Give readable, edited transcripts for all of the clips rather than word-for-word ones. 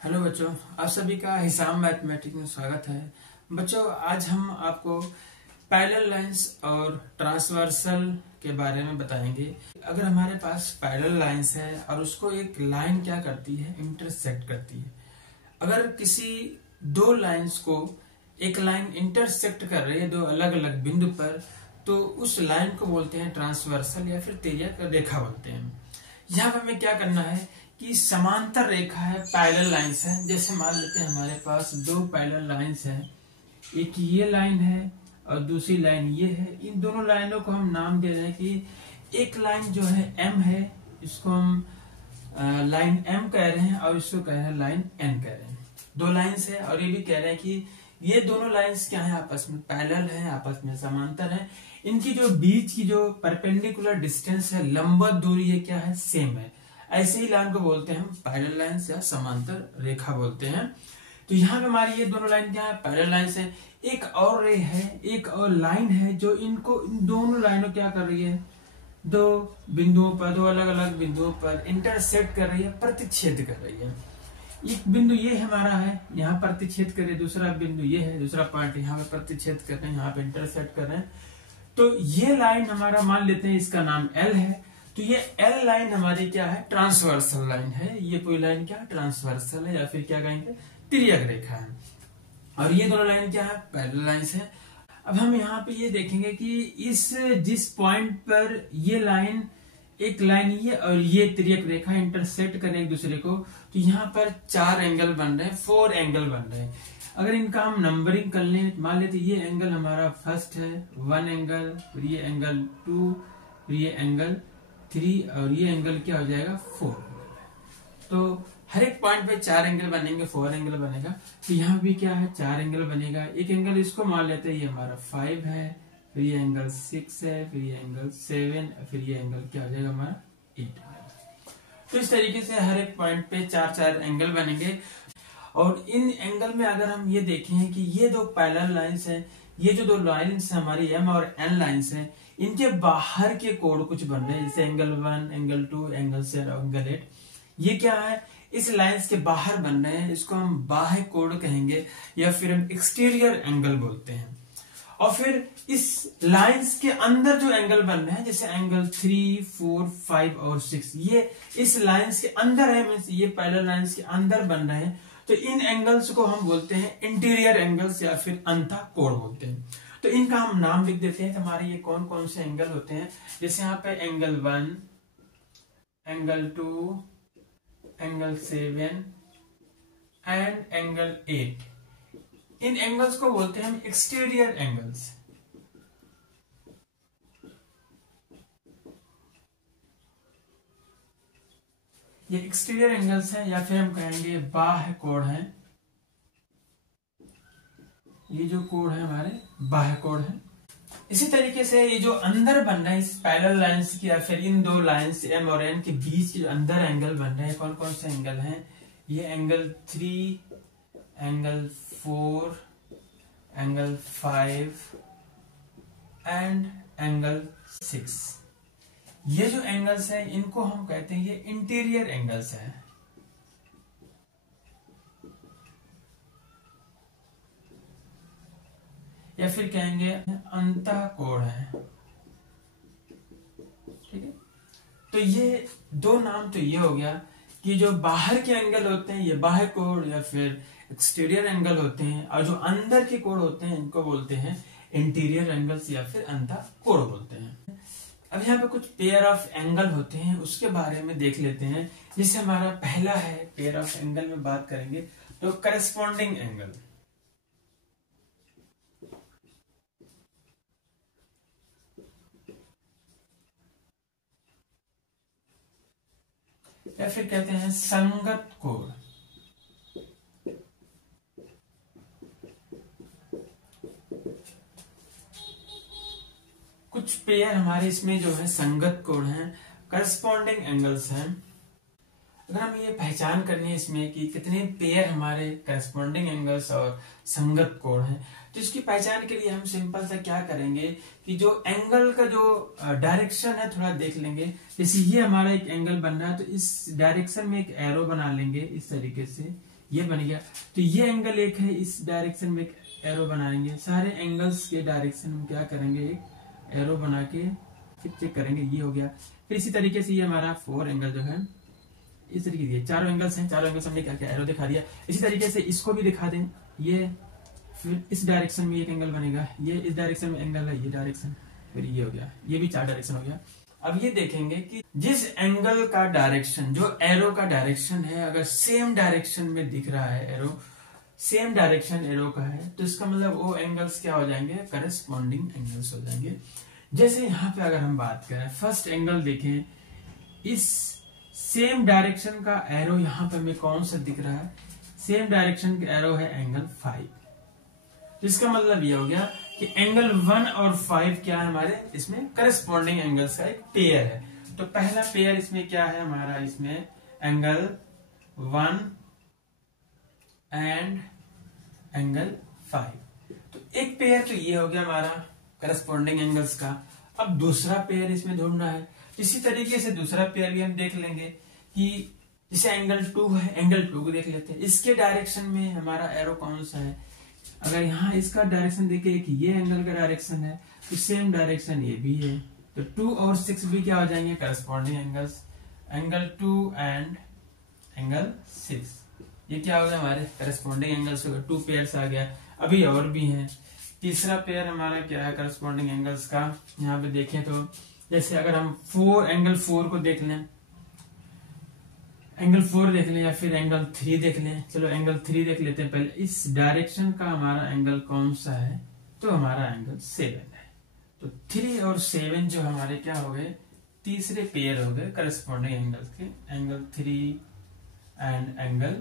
Hello बच्चों, आप सभी का हिसाब मैथमेटिक्स में स्वागत है। बच्चों, आज हम आपको पैरेलल लाइंस और ट्रांसवर्सल के बारे में बताएंगे। अगर हमारे पास पैरेलल लाइंस है और उसको एक लाइन क्या करती है, इंटरसेक्ट करती है। अगर किसी दो लाइंस को एक लाइन इंटरसेक्ट कर रही है दो अलग अलग बिंदु पर, तो उस लाइन को बोलते हैं ट्रांसवर्सल या फिर तिर्यक रेखा बोलते हैं। यहाँ पर हमें क्या करना है कि समांतर रेखा है, पैरेलल लाइंस है। जैसे मान लेते हैं हमारे पास दो पैरेलल लाइंस हैं, एक ये लाइन है और दूसरी लाइन ये है। इन दोनों लाइनों को हम नाम दे रहे हैं कि एक लाइन जो है एम है, इसको हम लाइन एम कह रहे हैं और इसको कह रहे हैं लाइन एन कह रहे हैं। दो लाइंस है और ये भी कह रहे हैं कि ये दोनों लाइंस क्या है, आपस में पैरेलल है, आपस में समांतर है। इनकी जो बीच की जो परपेंडिकुलर डिस्टेंस है, लंबवत दूरी है, क्या है, सेम है। ऐसे ही लाइन को बोलते हैं हम पैरेलल लाइंस या समांतर रेखा बोलते हैं। तो यहाँ पे हमारी ये दोनों लाइन क्या है, पैरेलल लाइंस है। एक और रे है, एक और लाइन है जो इन दोनों लाइनों क्या कर रही है, दो बिंदुओं पर, दो अलग अलग बिंदुओं पर इंटरसेक्ट कर रही है, प्रतिच्छेद कर रही है। एक बिंदु ये हमारा है, यहाँ प्रतिच्छेद कर रहे हैं, दूसरा बिंदु ये है, दूसरा पॉइंट यहाँ पे प्रतिच्छेद कर रहे हैं, यहाँ पे इंटरसेक्ट कर रहे हैं। तो ये लाइन हमारा मान लेते हैं इसका नाम एल है। तो ये एल लाइन हमारी क्या है, ट्रांसवर्सल लाइन है। ये पूरी लाइन क्या है, ट्रांसवर्सल है या फिर क्या कहेंगे, तिर्यक रेखा है। और ये दोनों लाइन क्या है, पैरेलल लाइंस है। अब हम यहाँ पे ये देखेंगे कि इस जिस पॉइंट पर ये लाइन, एक लाइन ये और ये तिर्यक रेखा इंटरसेक्ट करें एक दूसरे को, तो यहाँ पर चार एंगल बन रहे हैं, 4 एंगल बन रहे हैं। अगर इनका हम नंबरिंग कर लें, मान लेते ये एंगल हमारा फर्स्ट है 1 एंगल, फिर ये एंगल 2, फिर ये एंगल 3 और ये एंगल क्या हो जाएगा 4। तो हर एक पॉइंट पे 4 एंगल बनेंगे, 4 एंगल बनेगा। तो यहाँ भी क्या है, 4 एंगल बनेगा। एक एंगल इसको मान लेते हैं, ये हमारा 5 है, फिर ये एंगल 6 है, फिर ये एंगल 7, फिर ये एंगल क्या हो जाएगा हमारा 8। तो इस तरीके से हर एक पॉइंट पे 4 एंगल बनेंगे। और इन एंगल में अगर हम ये देखें कि ये दो पैरेलल लाइंस हैं, ये जो दो लाइंस हमारी एम और एन लाइंस हैं, इनके बाहर के कोण कुछ बन रहे हैं, जैसे एंगल 1, एंगल 2, एंगल 7 और एंगल 8। ये क्या है, इस लाइंस के बाहर बन रहे हैं, इसको हम बाह्य कोण कहेंगे या फिर हम एक्सटीरियर एंगल बोलते हैं। और फिर इस लाइंस के अंदर जो एंगल बन रहे हैं, जैसे एंगल 3, 4, 5 और 6, ये इस लाइंस के अंदर है, मींस ये पैरेलल लाइंस के अंदर बन रहे हैं। तो इन एंगल्स को हम बोलते हैं इंटीरियर एंगल्स या फिर अंतः कोण बोलते हैं। तो इनका हम नाम लिख देते हैं कि हमारे ये कौन कौन से एंगल होते हैं। जैसे यहाँ पे angle 1, angle 2, angle 7 and angle 8। In angles को बोलते हैं हम एक्सटीरियर एंगल्स। ये एक्सटीरियर एंगल्स हैं या फिर हम कहेंगे बाह्य कोण हैं। ये जो कोण है हमारे बाह्य कोण है। इसी तरीके से ये जो अंदर बन रहे हैं इस पैरेलल लाइंस की या फिर इन दो लाइंस एम और एन के बीच के जो अंदर एंगल बन रहे हैं, कौन कौन से एंगल हैं, ये angle 3, angle 4, angle 5 and angle 6। ये जो एंगल्स हैं इनको हम कहते हैं ये इंटीरियर एंगल्स हैं। या फिर कहेंगे अंतः कोण है। ठीक है, तो ये दो नाम तो ये हो गया कि जो बाहर के एंगल होते हैं ये बाह्य कोण या फिर एक्सटीरियर एंगल होते हैं, और जो अंदर के कोण होते हैं इनको बोलते हैं इंटीरियर एंगल्स या फिर अंतः कोण बोलते हैं। अब यहाँ पे कुछ पेयर ऑफ एंगल होते हैं, उसके बारे में देख लेते हैं। जैसे हमारा पहला है, पेयर ऑफ एंगल में बात करेंगे तो करेस्पॉन्डिंग एंगल। या फिर कहते हैं संगत कोण। कुछ पेयर हमारे इसमें जो है संगत कोण हैं, करस्पॉन्डिंग एंगल्स हैं। अगर अगर हम ये पहचान करनी है इसमें कि कितने पेयर हमारे करस्पॉन्डिंग एंगल्स और संगत कोण हैं, तो इसकी पहचान के लिए हम सिंपल सा क्या करेंगे कि जो एंगल का जो डायरेक्शन है थोड़ा देख लेंगे। जैसे ये हमारा एक एंगल बन रहा है तो इस डायरेक्शन में एक एरो बना लेंगे, इस तरीके से ये बन गया। तो ये एंगल एक है, इस डायरेक्शन में एक एरो बनाएंगे। सारे एंगल्स के डायरेक्शन में क्या करेंगे, एक एरो बना के फिर चेक करेंगे, ये हो गया। फिर इसी तरीके से ये हमारा 4 एंगल जो है इस तरीके से, चारों एंगल्स हैं, चारों एंगल्स हमने क्या किया, एरो दिखा दिया। इसी तरीके से इसको भी दिखा दें, ये फिर इस डायरेक्शन में एक एंगल बनेगा, ये इस डायरेक्शन में एंगल है, ये डायरेक्शन, फिर ये हो गया, ये भी 4 डायरेक्शन हो गया। अब ये देखेंगे कि जिस एंगल का डायरेक्शन, जो एरो का डायरेक्शन है, अगर सेम डायरेक्शन में दिख रहा है एरो, सेम डायरेक्शन एरो का है, तो इसका मतलब वो एंगल्स क्या हो जाएंगे, करस्पॉन्डिंग एंगल्स हो जाएंगे। जैसे यहाँ पे अगर हम बात करें, फर्स्ट एंगल देखें, इस सेम डायरेक्शन का एरो यहाँ पे हमें कौन सा दिख रहा है, सेम डायरेक्शन का एरो है एंगल 5। तो इसका मतलब ये हो गया कि एंगल 1 और 5 क्या है हमारे इसमें करस्पॉन्डिंग एंगल्स का एक पेयर है। तो पहला पेयर इसमें क्या है हमारा, इसमें एंगल 1 एंड एंगल 5। तो एक पेयर तो ये हो गया हमारा करस्पॉन्डिंग एंगल्स का। अब दूसरा पेयर इसमें ढूंढना है। इसी तरीके से दूसरा पेयर भी हम देख लेंगे कि जैसे एंगल 2 है, एंगल 2 को देख लेते हैं। इसके डायरेक्शन में हमारा एरो कौन सा है, अगर यहाँ इसका डायरेक्शन देखें कि ये एंगल का डायरेक्शन है, तो सेम डायरेक्शन ये भी है, तो 2 और 6 भी क्या हो जाएंगे, corresponding angles. Angle 2 and angle 6 ये क्या हो गया, हमारे करस्पॉन्डिंग एंगल्स हो गए। 2 पेयर्स आ गया। अभी और भी हैं। तीसरा पेयर हमारा क्या है करस्पॉन्डिंग एंगल्स का, यहाँ पे देखें तो जैसे अगर हम एंगल 4 को देख लें, एंगल 4 देख लें या फिर एंगल 3 देख लें। चलो एंगल 3 देख लेते हैं पहले। इस डायरेक्शन का हमारा एंगल कौन सा है, तो हमारा एंगल 7 है। तो 3 और 7 जो हमारे क्या हो गए, तीसरे पेयर हो गए करस्पॉन्डिंग एंगल्स के, एंगल 3 एंड एंगल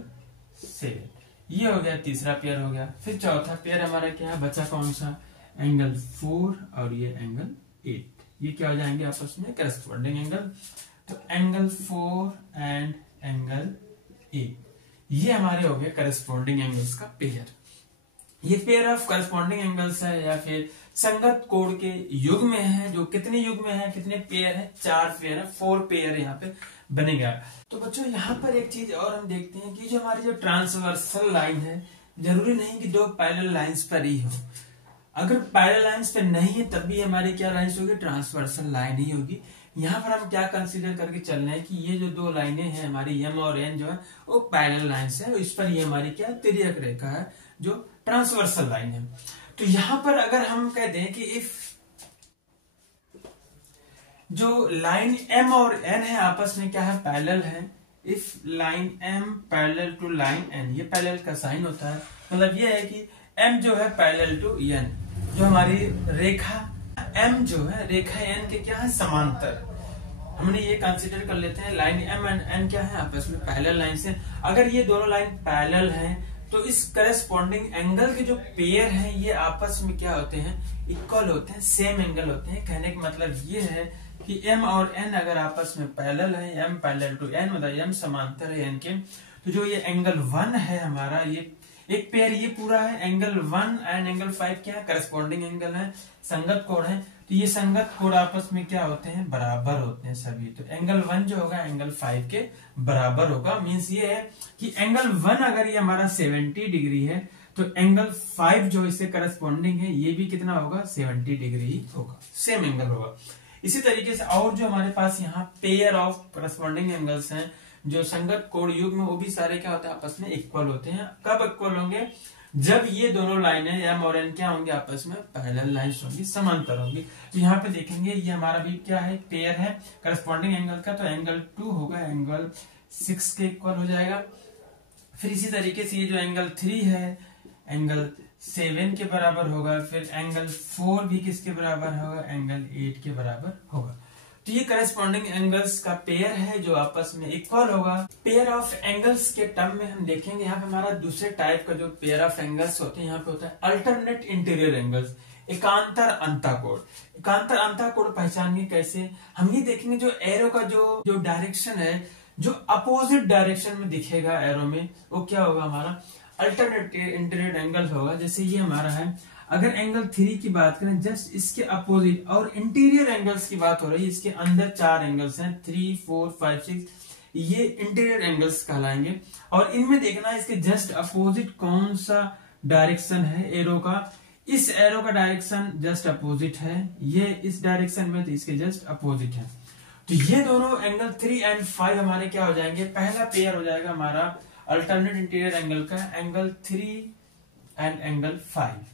7। ये हो गया, तीसरा पेयर हो गया। फिर चौथा पेयर हमारा क्या है बचा, कौन सा, एंगल 4 और ये एंगल 8। ये क्या हो जाएंगे आपस में, करस्पॉन्डिंग एंगल। तो एंगल 4 एंड एंगल 8 ये हमारे हो गए करस्पॉन्डिंग एंगल्स का पेयर। ये पेयर ऑफ करस्पॉन्डिंग एंगल्स है या फिर संगत कोण के युग में है। जो कितने युग में है, कितने पेयर है, 4 पेयर है, 4 पेयर यहाँ पे बनेगा। तो बच्चों यहाँ पर एक चीज और हम देखते हैं कि जो हमारी जो ट्रांसवर्सल लाइन है, जरूरी नहीं कि 2 पैरेलल लाइंस पर ही हो। अगर पैरेलल लाइंस पे नहीं है तब भी हमारी क्या लाइंस होगी, ट्रांसवर्सल लाइन ही होगी। यहाँ पर हम क्या कंसीडर करके चल रहे हैं कि ये जो 2 लाइनें हैं हमारी एम और एन जो है वो पैरेलल लाइंस है, इस पर ये हमारी क्या तिर्यक रेखा है जो ट्रांसवर्सल लाइन है। तो यहाँ पर अगर हम कह दें कि इफ जो लाइन एम और एन है आपस में क्या है, पैरेलल है। If line M parallel to line N, ये पैरेलल का साइन होता है। मतलब ये है कि एम जो है पैरेलल टू एन, जो हमारी रेखा एम जो है रेखा एन के क्या है, समांतर। हमने ये कंसीडर कर लेते हैं लाइन एम एंड एन क्या है, आपस में पैरेलल लाइन से। अगर ये दोनों लाइन पैरेलल हैं तो इस करस्पॉन्डिंग एंगल के जो पेयर हैं ये आपस में क्या होते हैं, इक्वल होते हैं, सेम एंगल होते हैं। कहने का मतलब ये है कि m और n अगर आपस में पैरेलल है, m पैरेलल टू n मतलब m समांतर है n के, तो जो ये एंगल 1 है हमारा, ये एक पेयर ये पूरा है। एंगल 1 एंड एंगल 5 क्या है, करस्पॉन्डिंग एंगल है, संगत कोण है। तो ये संगत कोण आपस में क्या होते हैं, बराबर होते हैं सभी। तो एंगल 1 जो होगा एंगल 5 के बराबर होगा। मीन्स ये है कि एंगल 1 अगर ये हमारा 70 डिग्री है तो एंगल 5 जो इससे करस्पॉन्डिंग है ये भी कितना होगा, 70 डिग्री ही होगा, सेम एंगल होगा। इसी तरीके से और जो हमारे पास यहाँ पेयर ऑफ करस्पॉन्डिंग एंगल्स हैं जो संगत कोण युग में, वो भी सारे क्या होते हैं, आपस में इक्वल होते हैं। कब इक्वल होंगे, जब ये दोनों लाइनें एम और एन क्या होंगे, आपस में पैरेलल लाइंस होंगी, समांतर होंगी। तो यहाँ पे देखेंगे ये हमारा भी क्या है, पेयर है करस्पॉन्डिंग एंगल का। तो एंगल 2 होगा एंगल 6 के इक्वल हो जाएगा। फिर इसी तरीके से ये जो एंगल 3 है एंगल 7 के बराबर होगा। फिर एंगल 4 भी किसके बराबर होगा, एंगल 8 के बराबर होगा। तो ये करस्पॉन्डिंग एंगल्स का पेयर है जो आपस में इक्वल होगा। पेयर ऑफ एंगल्स के टर्म में हम देखेंगे यहाँ पे हमारा दूसरे टाइप का जो पेयर ऑफ एंगल्स होते हैं यहाँ पे होता है अल्टरनेट इंटीरियर एंगल्स, एकांतर अंतःकोण। एकांतर अंतःकोण पहचानेंगे कैसे, हम ये देखेंगे जो एरो का जो डायरेक्शन है, जो अपोजिट डायरेक्शन में दिखेगा एरो में, वो क्या होगा हमारा अल्टरनेट इंटीरियर एंगल होगा। जैसे ये हमारा है, अगर एंगल 3 की बात करें जस्ट इसके अपोजिट, और इंटीरियर एंगल्स की बात हो रही है, इसके अंदर 4 एंगल्स हैं 3, 4, 5, 6, ये इंटीरियर एंगल्स कहलाएंगे। और इनमें देखना है इसके जस्ट अपोजिट कौन सा डायरेक्शन है एरो का। इस एरो का डायरेक्शन जस्ट अपोजिट है, ये इस डायरेक्शन में, तो इसके जस्ट अपोजिट है। तो ये दोनों एंगल 3 और 5 हमारे क्या हो जाएंगे, पहला पेयर हो जाएगा हमारा अल्टरनेट इंटीरियर एंगल का, angle 3 and angle 5,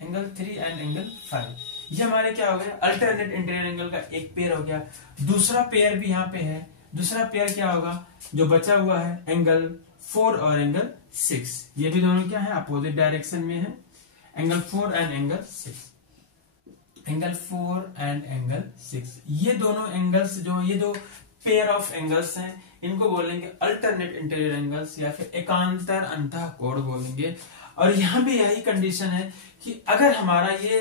angle 3 and angle 5। ये हमारे क्या हो गया, अल्टरनेट इंटीरियर एंगल का एक पेयर हो गया। दूसरा पेयर भी यहाँ पे है, दूसरा पेयर क्या होगा जो बचा हुआ है, एंगल 4 और एंगल 6। ये भी दोनों क्या है, अपोजिट डायरेक्शन में है, angle 4 and angle 6, angle 4 and angle 6। ये दोनों एंगल्स जो, ये दो पेयर ऑफ एंगल्स हैं, इनको बोलेंगे अल्टरनेट इंटीरियर एंगल्स या फिर एकांतर अंतः कोण बोलेंगे। और यहाँ भी यही कंडीशन है कि अगर हमारा ये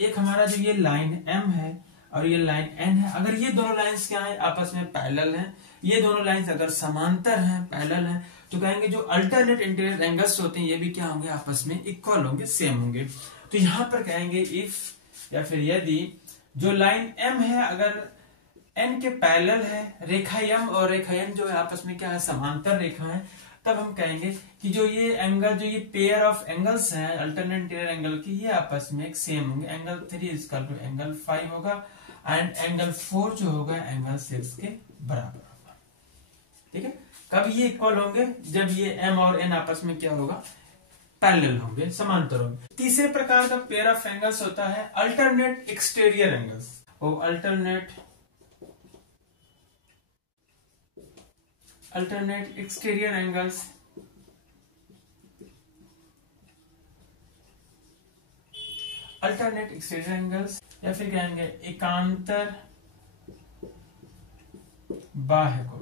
एक हमारा जो ये लाइन M है और ये लाइन N है, अगर ये दोनों लाइंस क्या है, आपस में पैरेलल हैं, ये दोनों लाइंस अगर समांतर हैं, पैरेलल हैं, तो कहेंगे जो अल्टरनेट इंटीरियर एंगल्स होते हैं ये भी क्या होंगे, आपस में इक्वल होंगे, सेम होंगे। तो यहाँ पर कहेंगे इफ या फिर यदि जो लाइन M है अगर N के पैरेलल है, रेखा M और रेखा N जो है आपस में क्या है, समांतर रेखा है, तब हम कहेंगे कि जो ये एंगल, जो ये पेयर ऑफ एंगल्स हैं अल्टरनेट इंटीरियर एंगल की, ये आपस में एक सेम होंगे। एंगल 3 इक्वल टू एंगल 5 होगा एंड एंगल 4 जो होगा एंगल 6 के बराबर होगा। ठीक है, कब ये इक्वल होंगे, जब ये M और N आपस में क्या होगा, पैरेलल होंगे, समांतर होंगे। तीसरे प्रकार का पेयर ऑफ एंगल्स होता है अल्टरनेट एक्सटीरियर एंगल्स। और अल्टरनेट एक्सटीरियर एंगल्स या फिर कहेंगे एकांतर बाह्य कोण।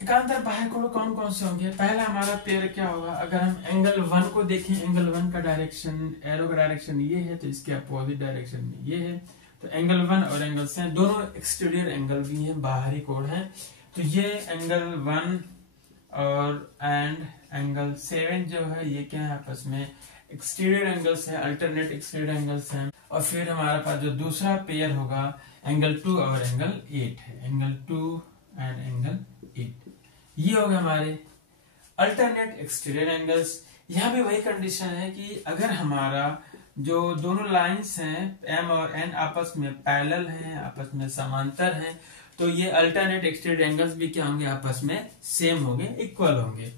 एकांतर बाह्य कोण कौन कौन से होंगे, पहला हमारा पेयर क्या होगा, अगर हम एंगल 1 को देखें, एंगल 1 का डायरेक्शन, एरो का डायरेक्शन ये है, तो इसके अपोजिट डायरेक्शन में ये है, तो एंगल 1 और एंगल 7 दोनों एक्सटीरियर एंगल भी हैं, बाहरी कोण है। तो ये एंगल 1 और एंगल 7 जो है ये क्या है, आपस में एक्सटीरियर एंगल्स है, अल्टरनेट एक्सटीरियर एंगल्स हैं। और फिर हमारे पास जो दूसरा पेयर होगा एंगल 2 और एंगल 8 है, एंगल 2 एंड एंगल 8, ये हो गए हमारे अल्टरनेट एक्सटीरियर एंगल्स। यहाँ भी वही कंडीशन है कि अगर हमारा जो दोनों लाइंस हैं M और N आपस में पैरेलल हैं, आपस में समांतर हैं, तो ये अल्टरनेट एक्सटीरियर एंगल्स भी क्या होंगे, आपस में सेम होंगे, इक्वल होंगे।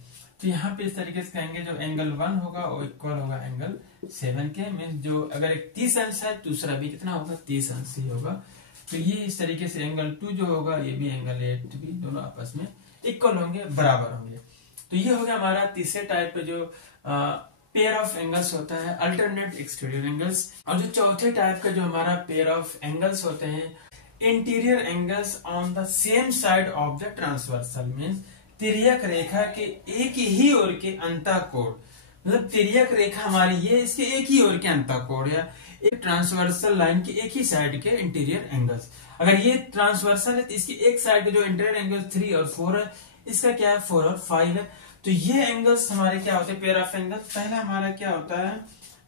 तो यहाँ पे इस तरीके से कहेंगे जो एंगल 1 होगा वो इक्वल होगा एंगल 7 के, मीन जो अगर एक 30 अंश है दूसरा भी कितना होगा, 30 अंश ही होगा। तो ये इस तरीके से एंगल 2 जो होगा ये भी एंगल 8 भी दोनों आपस में इक्वल होंगे, बराबर होंगे। तो ये हो गया हमारा तीसरे टाइप पे जो पेयर ऑफ एंगल्स होता है अल्टरनेट एक्सटीरियर एंगल्स। और जो चौथे टाइप का जो हमारा पेयर ऑफ एंगल्स होते हैं interior angles on the same side of the transversal, means तिर्यक रेखा के एक ही ओर के अंतःकोण, मतलब तिर्यक रेखा हमारी ये इसके एक ही ओर के अंतःकोण या एक ट्रांसवर्सल लाइन की एक ही साइड के इंटीरियर एंगल्स। अगर ये ट्रांसवर्सल है तो इसकी एक साइड के जो इंटीरियर एंगल 3 और 4 है, इसका क्या है 4 और 5 है। तो ये एंगल्स हमारे क्या होते हैं, पेयर ऑफ एंगल। पहला हमारा क्या होता है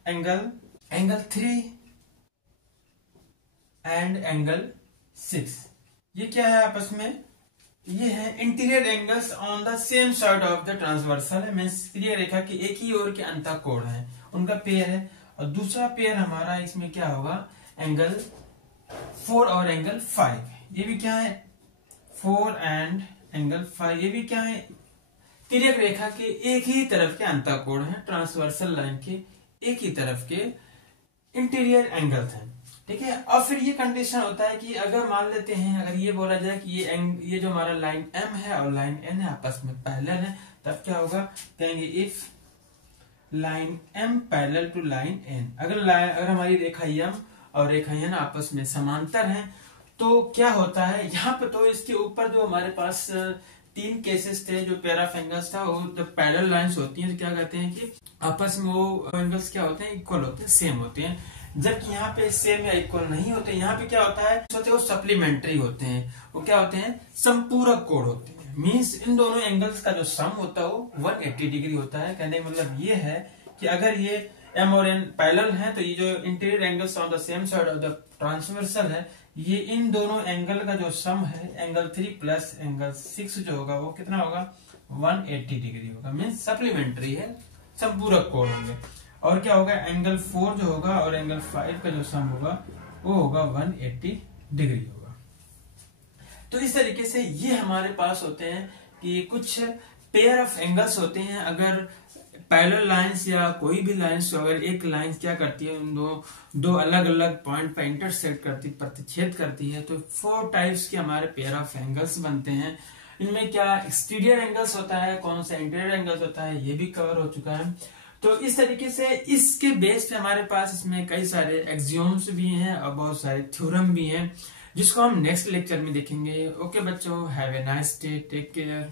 एंगल 3 एंड एंगल 6, ये क्या है आपस में, ये है interior angles on the same side of the transversal है, मींस तिर्यक रेखा के एक ही ओर के अंतःकोण है, उनका पेयर है। और दूसरा पेयर हमारा इसमें क्या होगा, एंगल 4 और एंगल 5, ये भी क्या है 4 एंड एंगल 5, ये भी क्या है तिर्यक रेखा के एक ही तरफ के अंतःकोण है, ट्रांसवर्सल लाइन के एक ही तरफ के इंटीरियर एंगल्स हैं। ठीक है, और फिर ये कंडीशन होता है कि अगर मान लेते हैं, अगर ये बोला जाए कि ये जो हमारा लाइन M है और लाइन N है आपस में पैरेलल है, तब क्या होगा, कहेंगे if line M parallel to line N, अगर हमारी रेखा M और रेखा N आपस में समांतर हैं, तो क्या होता है यहाँ पे, तो इसके ऊपर जो हमारे पास 3 केसेस थे जो पेयर ऑफ एंगल्स था, वो जब पैरेलल लाइंस होती हैं तो क्या कहते हैं कि आपस में वो एंगल्स क्या होते हैं, इक्वल होते हैं, सेम होते हैं। जबकि यहाँ पे सेम या इक्वल नहीं होते। यहाँ पे क्या होता है, वो सप्लीमेंट्री होते हैं। वो क्या होते हैं, संपूरक कोण होते हैं। मीन्स इन दोनों एंगल्स का जो सम होता है वो 180 डिग्री होता है। कहने का मतलब ये है कि अगर ये एम और एन पैरेलल है तो ये जो interior angles on the same side of the transversal है, ये इन दोनों एंगल का जो सम है, एंगल 3 प्लस एंगल 6 जो होगा वो कितना होगा, 180 डिग्री होगा। मीन्स सप्लीमेंट्री है, संपूरक कोण होंगे। और क्या होगा, एंगल 4 जो होगा और एंगल 5 का जो सम होगा वो होगा 180 डिग्री होगा। तो इस तरीके से ये हमारे पास होते हैं कि कुछ पेयर ऑफ एंगल्स होते हैं। अगर पैरेलल लाइंस या कोई भी लाइंस, अगर एक लाइन क्या करती है, उन दो अलग अलग पॉइंट पर इंटरसेक्ट करती, प्रतिच्छेद करती है, तो 4 टाइप्स के हमारे पेयर ऑफ एंगल्स बनते हैं। इनमें क्या एक्सटीरियर एंगल्स होता है, कौन सा इंटीरियर एंगल्स होता है, ये भी कवर हो चुका है। तो इस तरीके से इसके बेस पे हमारे पास इसमें कई सारे एक्सियोम्स भी हैं और बहुत सारे थ्योरम भी हैं, जिसको हम नेक्स्ट लेक्चर में देखेंगे। ओके बच्चों, have a nice day, take care.